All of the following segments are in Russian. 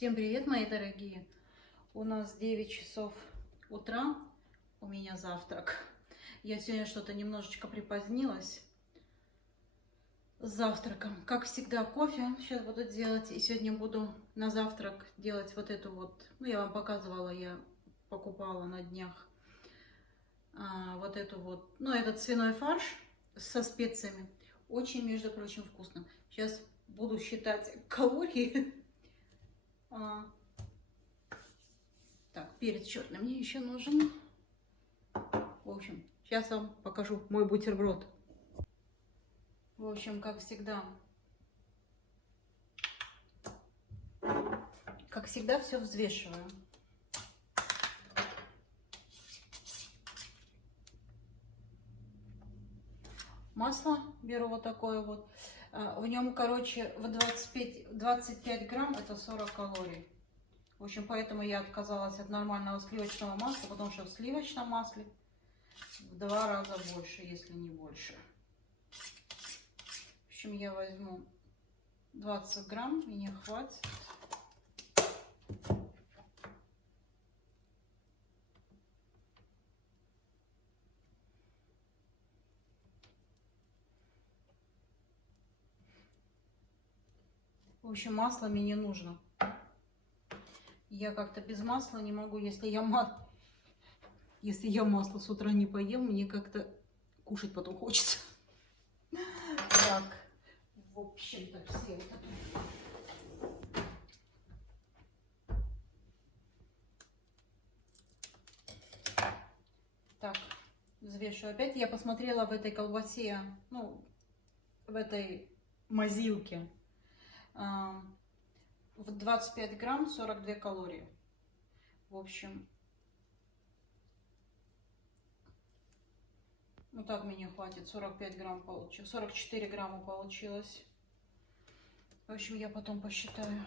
Всем привет, мои дорогие! У нас 9 часов утра, у меня завтрак. Я сегодня что-то немножечко припозднилась с завтраком. Как всегда, кофе сейчас буду делать. И сегодня буду на завтрак делать вот эту вот, я вам показывала, я покупала на днях вот эту вот, этот свиной фарш со специями. Очень, между прочим, вкусно. Сейчас буду считать калории. Так, перец черный мне еще нужен. В общем, сейчас вам покажу мой бутерброд. В общем, как всегда, все взвешиваю. Масло беру вот такое вот. В нем, короче, в 25 грамм это 40 калорий. В общем, поэтому я отказалась от нормального сливочного масла, потому что в сливочном масле в 2 раза больше, если не больше. В общем, я возьму 20 грамм, и не хватит. В общем, масло мне не нужно. Я как-то без масла не могу, если я масло с утра не поем, мне как-то кушать потом хочется. Так, в общем-то, все это. Так, взвешиваю опять. Я посмотрела в этой колбасе, в этой мазилке, в 25 грамм 42 калории. В общем, ну так мне хватит. 45 грамм получилось, 44 грамма получилось. В общем, я потом посчитаю.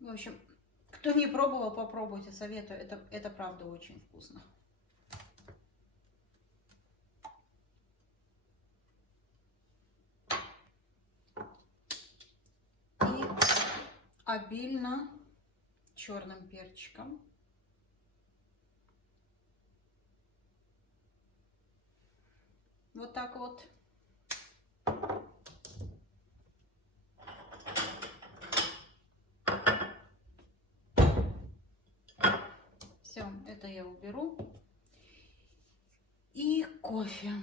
В общем, кто не пробовал, попробуйте, советую. Это правда очень вкусно. И обильно черным перчиком. Вот так вот. Все, это я уберу. И кофе.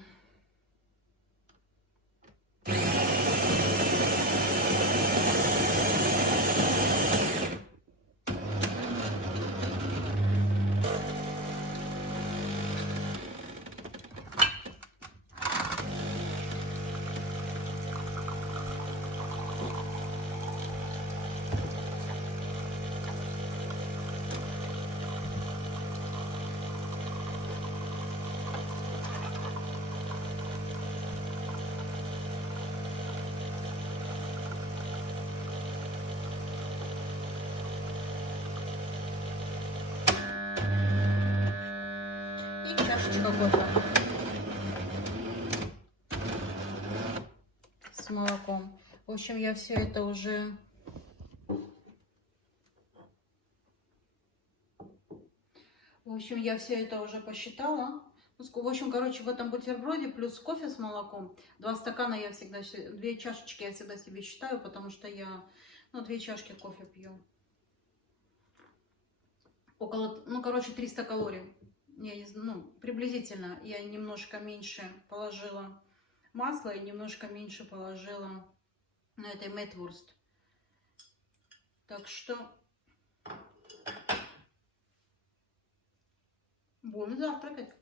Чашечка кофе с молоком. В общем, я все это уже посчитала. В общем, короче, в этом бутерброде плюс кофе с молоком 2 стакана я всегда, 2 чашечки я всегда себе считаю, потому что я 2 чашки кофе пью. Около, 300 калорий. Я не знаю, приблизительно. Я немножко меньше положила масла и немножко меньше положила на этой Метвурст. Так что будем завтракать.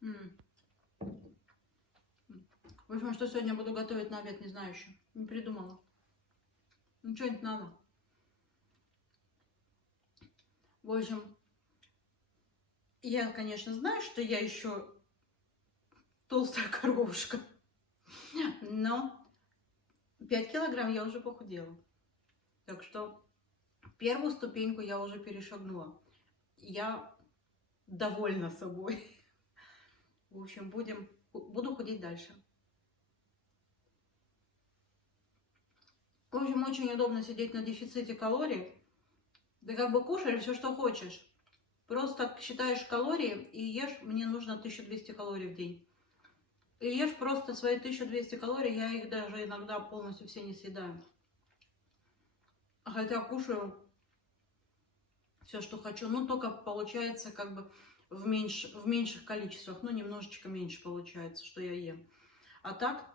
В общем, что сегодня буду готовить на обед, не знаю еще. Не придумала. Ничего не надо. В общем, я, конечно, знаю, что я еще толстая коровушка, но 5 килограмм я уже похудела. Так что первую ступеньку я уже перешагнула. Я довольна собой. В общем, буду худеть дальше. В общем, очень удобно сидеть на дефиците калорий. Ты как бы кушаешь все, что хочешь. Просто считаешь калории и ешь. Мне нужно 1200 калорий в день. И ешь просто свои 1200 калорий. Я их даже иногда полностью все не съедаю. Хотя кушаю все, что хочу. Ну, только получается как бы в меньших количествах. Ну, немножечко меньше получается, что я ем. А так,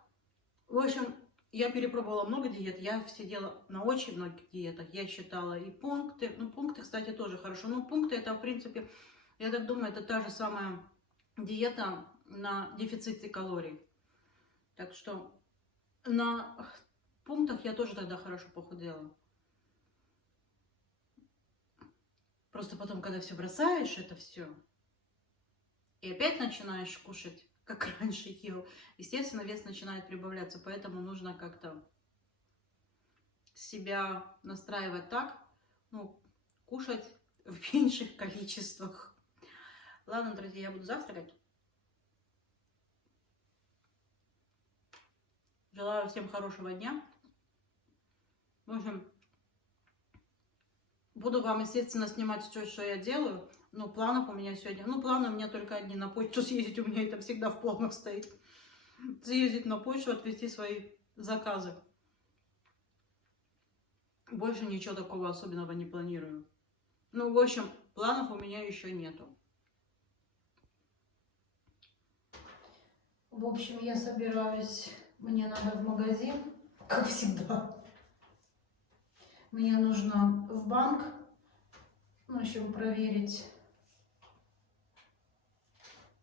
в общем, я перепробовала много диет. Я сидела на очень многих диетах. Я считала и пункты. Ну, пункты, кстати, тоже хорошо. Но пункты это, в принципе, я так думаю, это та же самая диета на дефиците калорий. Так что на пунктах я тоже тогда хорошо похудела. Просто потом, когда все бросаешь, это все, и опять начинаешь кушать, как раньше ел, естественно, вес начинает прибавляться. Поэтому нужно как-то себя настраивать так, ну, кушать в меньших количествах. Ладно, друзья, я буду завтракать. Желаю всем хорошего дня. В общем, буду вам, естественно, снимать все, что я делаю. Но планов у меня сегодня... Ну, планы у меня только одни. На почту съездить, у меня это всегда в планах стоит. Съездить на почту, отвезти свои заказы. Больше ничего такого особенного не планирую. Ну, в общем, планов у меня еще нету. В общем, я собираюсь... Мне надо в магазин, как всегда. Мне нужно в банк, ну, в общем, проверить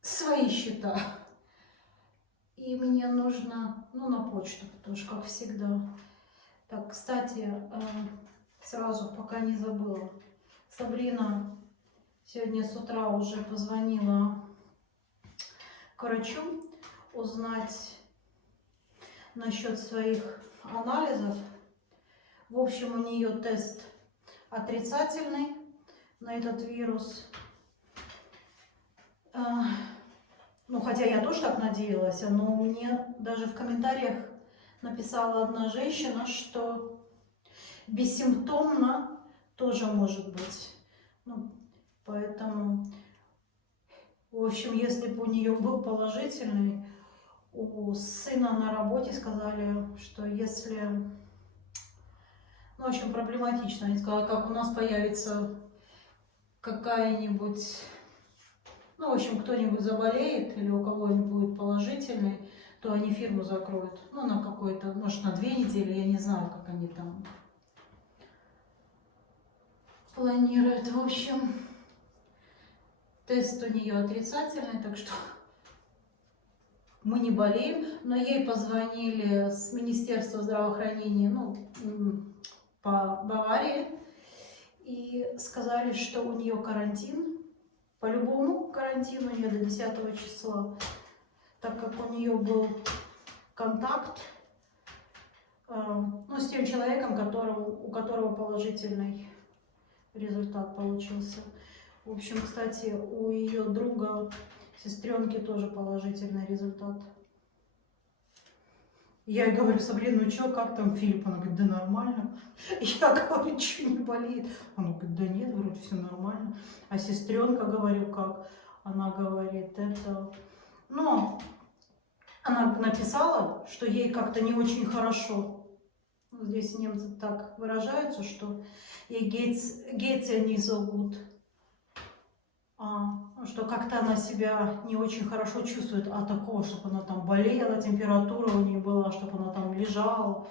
свои счета. И мне нужно, ну, на почту, потому что, как всегда. Так, кстати, сразу, пока не забыла. Сабрина сегодня с утра уже позвонила к врачу узнать насчет своих анализов. В общем, у нее тест отрицательный на этот вирус. Ну, хотя я тоже так надеялась, но мне даже в комментариях написала одна женщина, что бессимптомно тоже может быть. Ну, поэтому, в общем, если бы у нее был положительный, у сына на работе сказали, что если... Ну, очень проблематично. Они сказали, как у нас появится какая-нибудь... Ну, в общем, кто-нибудь заболеет или у кого-нибудь будет положительный, то они фирму закроют. Ну, на какой-то, может, на 2 недели, я не знаю, как они там планируют. В общем, тест у нее отрицательный, так что мы не болеем. Но ей позвонили с Министерства здравоохранения, ну, по Баварии, и сказали, что у нее карантин. По-любому карантин у нее до 10 числа, так как у нее был контакт, ну, с тем человеком, у которого положительный результат получился. В общем, кстати, у ее друга, сестренки, тоже положительный результат. Я ей говорю, Сабрина, ну что, как там Филипп? Она говорит, да нормально. Я говорю, что не болеет? Она говорит, да нет, вроде все нормально. А сестренка, говорю, как? Она говорит, это... Но она написала, что ей как-то не очень хорошо. Здесь немцы так выражаются, что ей geht's не so gut. Что как-то она себя не очень хорошо чувствует, а такого, чтобы она там болела, температура у нее была, чтобы она там лежала.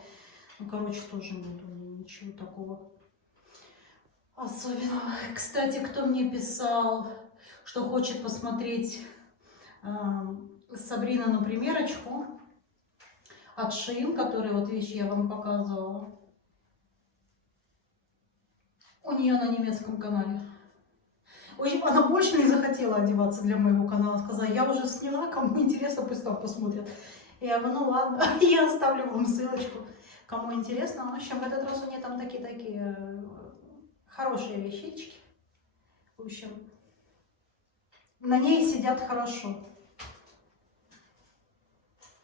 Ну, короче, тоже нет у нее ничего такого особенного. Кстати, кто мне писал, что хочет посмотреть Сабрина на примерочку от Shein, которые, вот видите, я вам показывала. У нее на немецком канале. В общем, она больше не захотела одеваться для моего канала. Сказала, я уже сняла, кому интересно, пусть там посмотрят. Я говорю, ну ладно, я оставлю вам ссылочку. Кому интересно. В общем, в этот раз у нее там такие хорошие вещички. В общем, на ней сидят хорошо.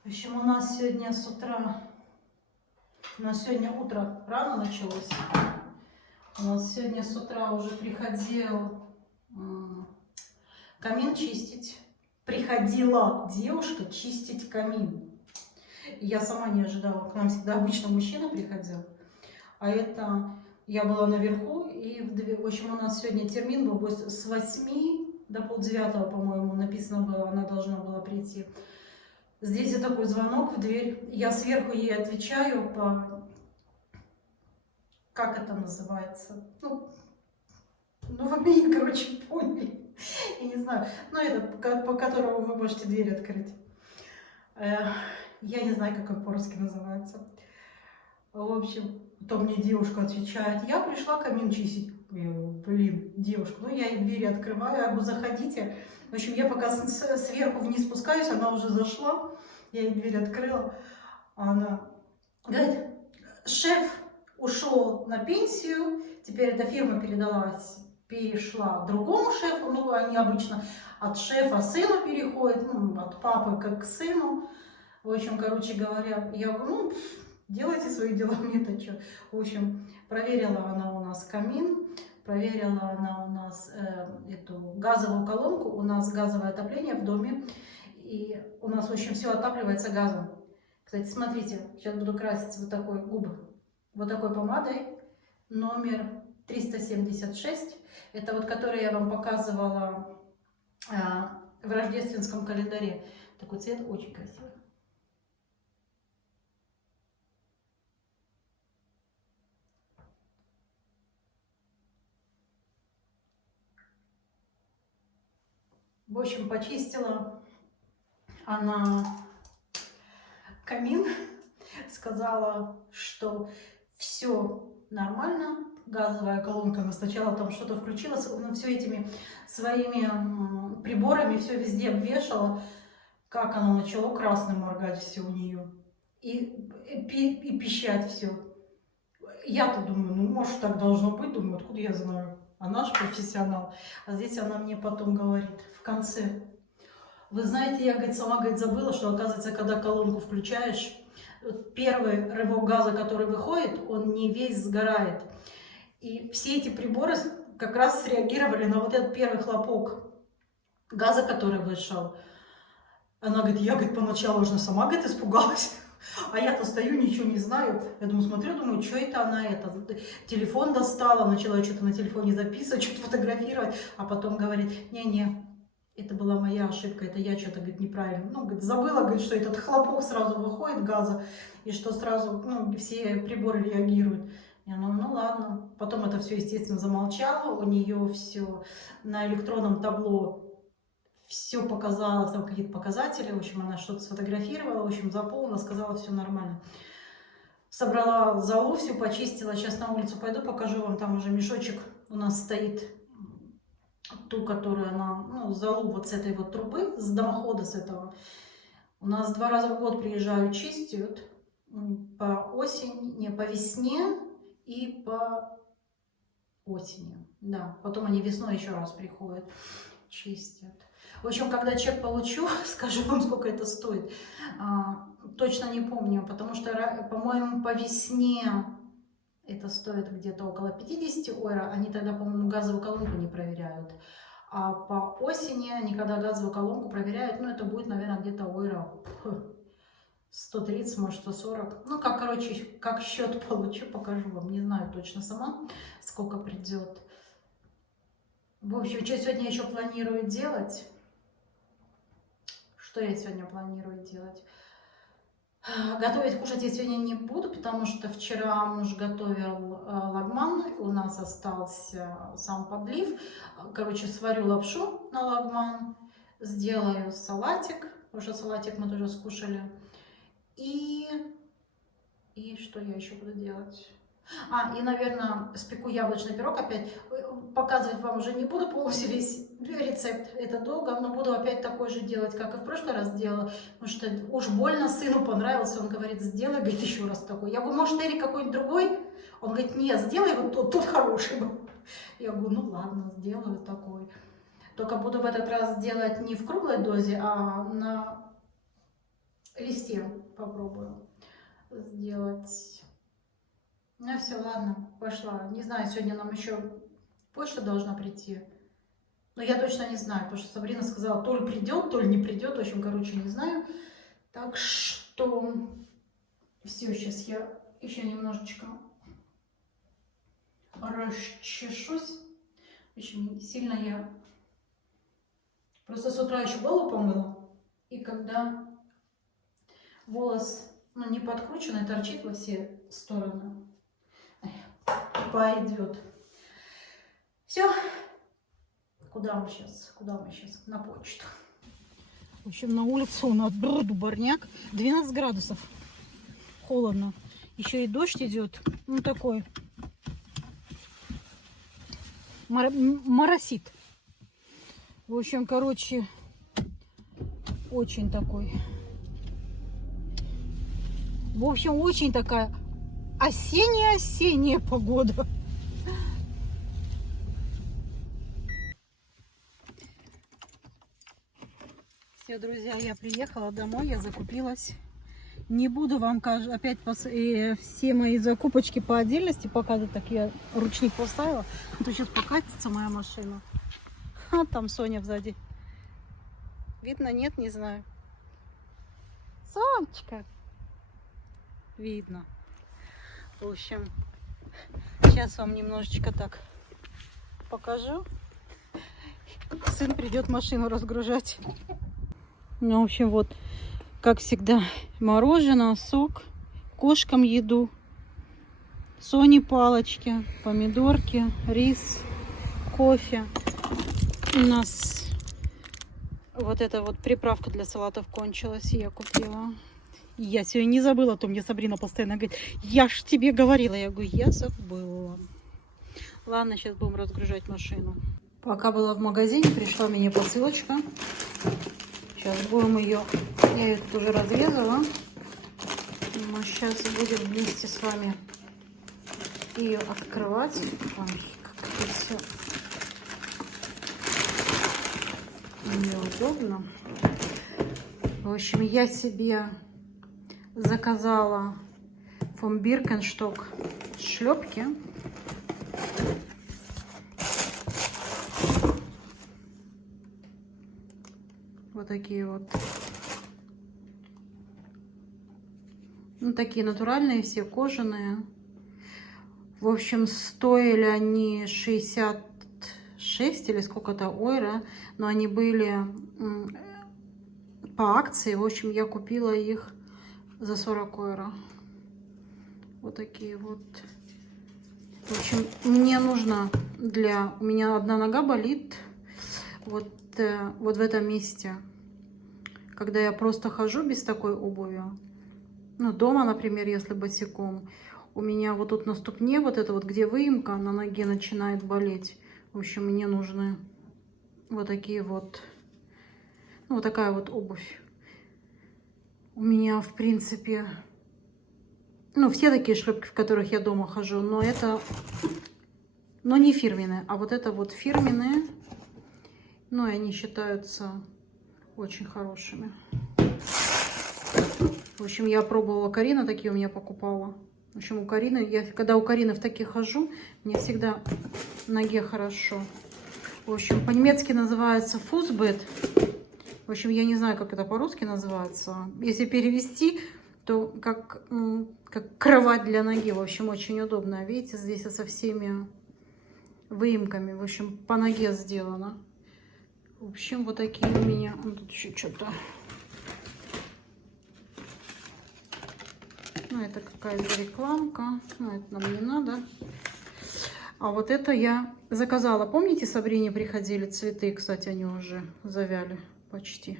В общем, у нас сегодня с утра, утро рано началось. У нас сегодня с утра уже приходил камин чистить. Приходила девушка чистить камин. И я сама не ожидала. К нам всегда обычно мужчина приходил. А это я была наверху. И, в общем, у нас сегодня термин был с 8 до 8:30, по-моему, написано было, она должна была прийти. Здесь такой звонок в дверь. Я сверху ей отвечаю по... Как это называется? Ну вы меня, короче, поняли. Я не знаю. Ну, это, по которому вы можете дверь открыть. Я не знаю, как он по-русски называется. В общем, то мне девушка отвечает: я пришла камин чистить. Я говорю: блин, девушка, ну я ей двери открываю, я говорю: заходите. В общем, я пока сверху вниз спускаюсь, она уже зашла. Я ей дверь открыла. Она говорит: шеф ушел на пенсию, теперь эта фирма перешла другому шефу. Ну, они обычно от шефа сыну переходят, ну, от папы как к сыну. В общем, короче говоря, я говорю: ну, делайте свои дела, мне-то что. В общем, проверила она у нас камин, проверила она у нас эту газовую колонку. У нас газовое отопление в доме, и у нас, в общем, все отапливается газом. Кстати, смотрите, сейчас буду краситься вот такой губы, вот такой помадой, номер 376. Это вот, который я вам показывала в рождественском календаре. Такой цвет очень красивый. В общем, почистила она камин, сказала, что все нормально, газовая колонка, она сначала там что-то включила, но все этими своими приборами все везде обвешала, как оно начало красным моргать все у нее и пищать все. Я-то думаю, ну может так должно быть, думаю, откуда я знаю, она же профессионал. А здесь она мне потом говорит в конце: вы знаете, я, говорит, сама, говорит, забыла, что, оказывается, когда колонку включаешь, первый рывок газа, который выходит, он не весь сгорает. И все эти приборы как раз среагировали на вот этот первый хлопок газа, который вышел. Она говорит: я, говорит, поначалу уже сама, говорит, испугалась. А я-то стою, ничего не знаю. Я думаю, смотрю, думаю, что это она, телефон достала, начала что-то на телефоне записывать, что-то фотографировать. А потом говорит: не-не, это была моя ошибка, это я что-то, говорит, неправильно. Ну, говорит, забыла, говорит, что этот хлопок сразу выходит газа, и что сразу, ну, все приборы реагируют. Я думаю, ну ладно. Потом это все, естественно, замолчало. У нее все на электронном табло все показалось, там какие-то показатели. В общем, она что-то сфотографировала, в общем, заполнила, сказала, все нормально. Собрала золу, всю почистила. Сейчас на улицу пойду, покажу вам. Там уже мешочек у нас стоит, ту, которую она, ну, золу вот с этой вот трубы, с дымохода с этого. У нас 2 раза в год приезжают, чистят по осени, по весне и по осени. Да, потом они весной еще раз приходят, чистят. В общем, когда чек получу, скажу вам, сколько это стоит. Точно не помню, потому что, по-моему, по весне это стоит где-то около 50 евро. Они тогда, по-моему, газовую колонку не проверяют. А по осени они, когда газовую колонку проверяют, ну, это будет, наверное, где-то евро 130, может, 140. Ну, как, короче, как счет получу, покажу вам. Не знаю точно сама, сколько придет. В общем, что сегодня еще планирую делать? Что я сегодня планирую делать? Готовить, кушать я сегодня не буду, потому что вчера муж готовил лагман, у нас остался сам подлив. Короче, сварю лапшу на лагман, сделаю салатик, уже салатик мы тоже скушали. И что я еще буду делать? И, наверное, спеку яблочный пирог опять. Показывать вам уже не буду полностью рецепт. Это долго, но буду опять такой же делать, как и в прошлый раз делала. Потому что уж больно сыну понравился. Он говорит, сделай, говорит, еще раз такой. Я говорю, может, Эрик какой-нибудь другой? Он говорит, нет, сделай вот тот хороший был. Я говорю, ну ладно, сделаю такой. Только буду в этот раз делать не в круглой дозе, а на листе попробую сделать. Ну все, ладно, пошла. Не знаю, сегодня нам еще почта должна прийти. Но я точно не знаю, потому что Сабрина сказала, то ли придет, то ли не придет. В общем, короче, не знаю. Так что все, сейчас я еще немножечко расчешусь. В общем, сильно я просто с утра еще голову помыла. И когда волос не подкрученный, торчит во все стороны, пойдет. Все. Куда мы сейчас? Куда мы сейчас? На почту. В общем, на улице у нас дубарняк. 12 градусов. Холодно. Еще и дождь идет. Ну, такой. Моросит. В общем, короче, очень такой. В общем, очень такая осенняя погода. Все, друзья, я приехала домой, я закупилась. Не буду вам опять все мои закупочки по отдельности показывать. Так я ручник поставила. А то сейчас покатится моя машина. А там Соня сзади. Видно, нет, не знаю. Сонечка. Видно. В общем, сейчас вам немножечко так покажу. Сын придет машину разгружать. Ну, в общем, вот, как всегда, мороженое, сок, кошкам еду, Соне палочки, помидорки, рис, кофе. У нас вот эта вот приправка для салатов кончилась, я купила. Я сегодня не забыла, а то мне Сабрина постоянно говорит, я ж тебе говорила. Я говорю, я забыла. Ладно, сейчас будем разгружать машину. Пока была в магазине, пришла мне посылочка. Сейчас будем ее, я ее тут уже разрезала. Мы сейчас будем вместе с вами ее открывать. Ой, как это все неудобно. В общем, я себе заказала фон Биркеншток шлепки. Вот такие вот. Ну, такие натуральные, все кожаные. В общем, стоили они 66 или сколько-то евро, но они были по акции. В общем, я купила их за 40 евро. Вот такие вот. В общем, мне нужно у меня одна нога болит вот в этом месте, когда я просто хожу без такой обуви. Ну, дома, например, если босиком. У меня вот тут на ступне, вот это вот, где выемка, на ноге начинает болеть. В общем, мне нужны вот такие вот, ну, вот такая вот обувь. У меня, в принципе, ну, все такие шлепки, в которых я дома хожу, но это, но не фирменные, а вот это вот фирменные. Ну, и они считаются очень хорошими. В общем, я пробовала Карина, такие у меня покупала. В общем, у Карины, когда у Карины в таких хожу, мне всегда в ноге хорошо. В общем, по-немецки называется Fußbett. В общем, я не знаю, как это по-русски называется. Если перевести, то как кровать для ноги. В общем, очень удобно. Видите, здесь со всеми выемками. В общем, по ноге сделано. В общем, вот такие у меня. Тут еще что-то. Ну, это какая-то рекламка. Ну, это нам не надо. А вот это я заказала. Помните, Сабрине приходили цветы? Кстати, они уже завяли почти.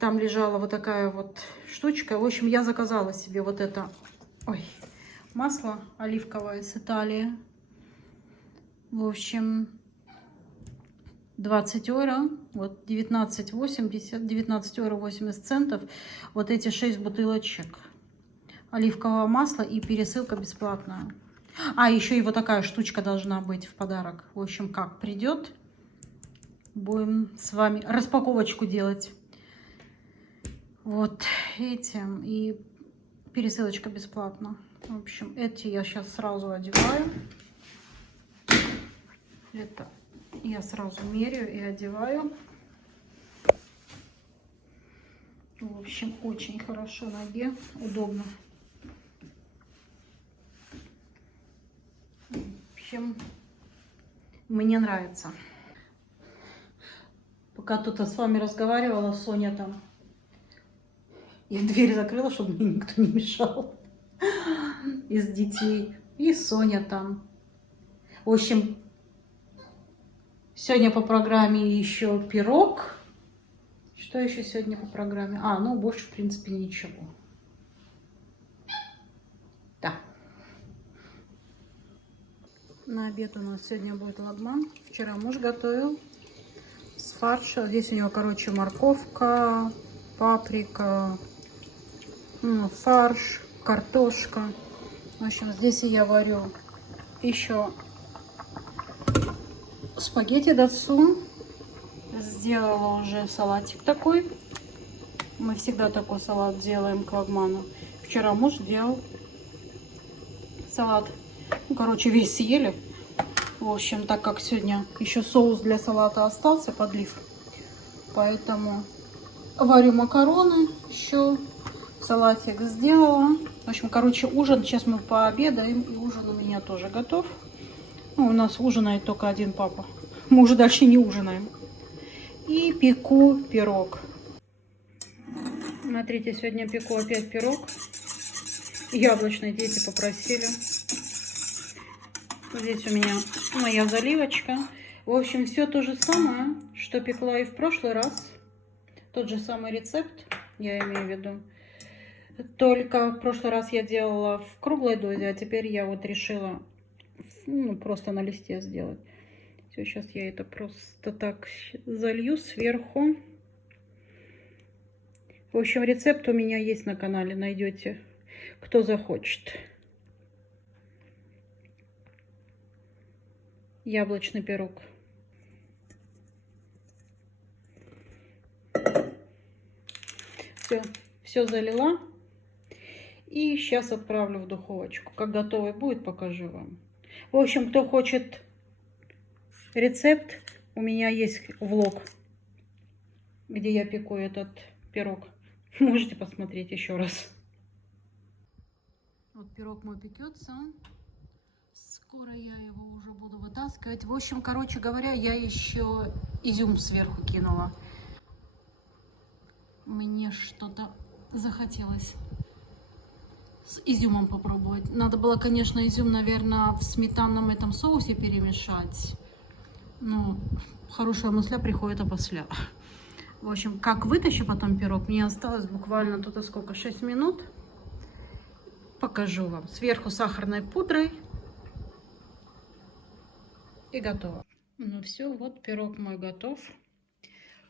Там лежала вот такая вот штучка. В общем, я заказала себе вот это. Ой, масло оливковое с Италии. В общем, 20 евро, вот 19,80, 19 евро 80 центов, вот эти 6 бутылочек оливкового масла и пересылка бесплатная. А, еще и вот такая штучка должна быть в подарок. В общем, как придет, будем с вами распаковочку делать. Вот этим и пересылочка бесплатно. В общем, эти я сейчас сразу одеваю. Это я сразу меряю и одеваю. В общем, очень хорошо ноге, удобно. В общем, мне нравится. Пока тут с вами разговаривала, Соня там и дверь закрыла, чтобы мне никто не мешал из детей. И Соня там. В общем, сегодня по программе еще пирог. Что еще сегодня по программе? А, ну больше в принципе ничего. Да. На обед у нас сегодня будет лагман. Вчера муж готовил с фарша. Здесь у него, короче, морковка, паприка, фарш, картошка. В общем, здесь я варю еще спагетти датсу. Сделала уже салатик такой. Мы всегда такой салат делаем к лагману. Вчера муж делал салат. Ну, короче, весь съели. В общем, так как сегодня еще соус для салата остался, подлив. Поэтому варю макароны еще. Салатик сделала. В общем, короче, ужин. Сейчас мы пообедаем. И ужин у меня тоже готов. Ну, у нас ужинает только один папа. Мы уже дальше не ужинаем. И пеку пирог. Смотрите, сегодня пеку опять пирог. Яблочный, дети попросили. Здесь у меня моя заливочка. В общем, все то же самое, что пекла и в прошлый раз. Тот же самый рецепт, я имею в виду. Только в прошлый раз я делала в круглой дозе, а теперь я вот решила просто на листе сделать. Все, сейчас я это просто так залью сверху. В общем, рецепт у меня есть на канале, найдете, кто захочет. Яблочный пирог. Все залила. И сейчас отправлю в духовочку. Как готовый будет, покажу вам. В общем, кто хочет рецепт, у меня есть влог, где я пеку этот пирог. Можете посмотреть еще раз. Вот пирог мой пекется. Скоро я его уже буду вытаскивать. В общем, короче говоря, я еще изюм сверху кинула. Мне что-то захотелось с изюмом попробовать. Надо было, конечно, изюм, наверное, в сметанном этом соусе перемешать. Ну, хорошая мысля приходит опосля. В общем, как вытащу потом пирог, мне осталось буквально тут сколько, 6 минут. Покажу вам. Сверху сахарной пудрой. И готово. Ну все, вот пирог мой готов.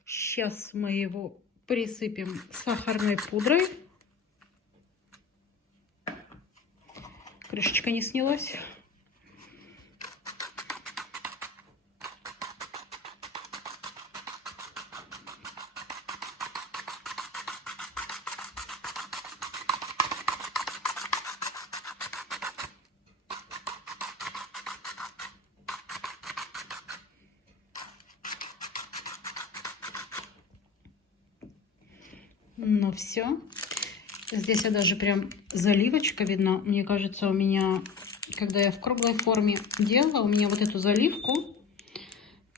Сейчас мы его присыпем сахарной пудрой. Крышечка не снялась. Ну все. Здесь я даже прям заливочка видна. Мне кажется, у меня, когда я в круглой форме делала, у меня вот эту заливку,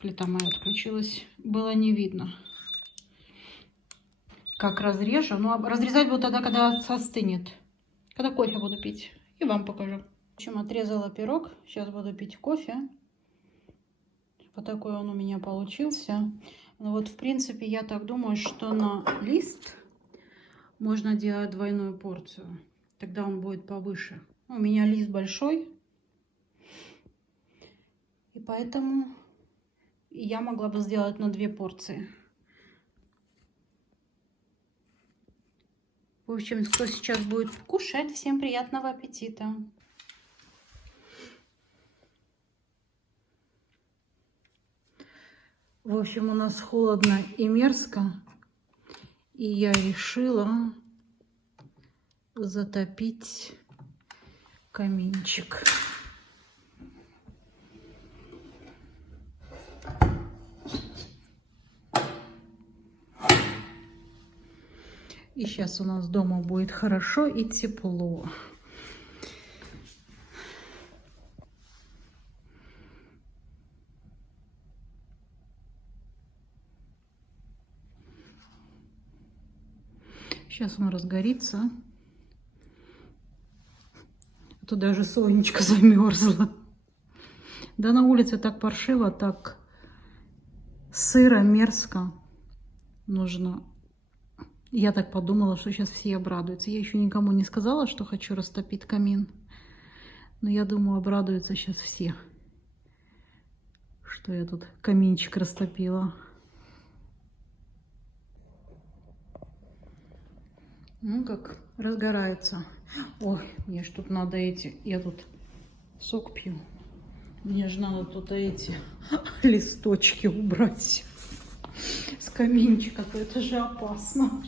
плита моя отключилась, было не видно. Как разрежу. Ну, разрезать буду тогда, когда остынет. Когда кофе буду пить. И вам покажу. В общем, отрезала пирог. Сейчас буду пить кофе. Вот такой он у меня получился. Ну, вот, в принципе, я так думаю, что на лист можно делать двойную порцию. Тогда он будет повыше. У меня лист большой. И поэтому я могла бы сделать на 2 порции. В общем, кто сейчас будет кушать, всем приятного аппетита. В общем, у нас холодно и мерзко, и я решила затопить каминчик. И сейчас у нас дома будет хорошо и тепло. Сейчас он разгорится. А то даже Сонечка замерзла. Да на улице так паршиво, так сыро, мерзко. Нужно... Я так подумала, что сейчас все обрадуются. Я еще никому не сказала, что хочу растопить камин. Но я думаю, обрадуются сейчас все, что я тут каминчик растопила. Ну как разгорается. Ой, мне ж тут надо эти... Я тут сок пью. Мне же надо тут эти листочки убрать с каминчика, то это же опасно.